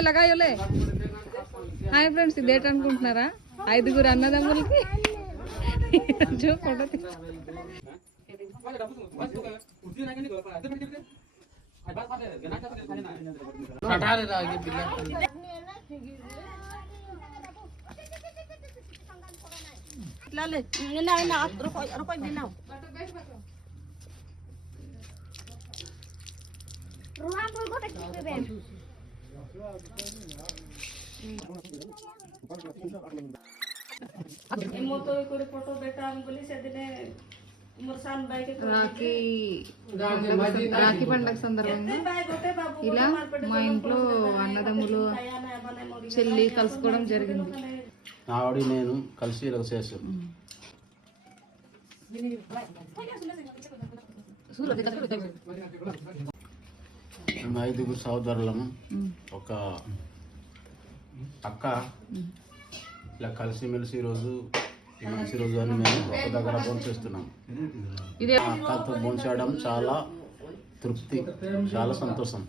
లగాయోలే hi friends ఇదేట అనుకుంటున్నారా ఐదుగురు అన్నదమ్ములకి ఈరోజు ఫోటో రాఖీ రాఖీ పండగ సందర్భంగా. ఇలా మా ఇంట్లో అన్నదమ్ములు చెల్లి కలుసుకోవడం జరిగింది. ఆవిడ నేను కలిసి ఇలా చేసాం మేము ఐదుగురు సహోదరులము. ఒక అక్క. ఇలా కలిసిమెలిసి ఈరోజు ఈ మంచి రోజు అని మేము ఒక దగ్గర భోంచేస్తున్నాం. అక్కతో భోంచడం చాలా తృప్తి చాలా సంతోషం.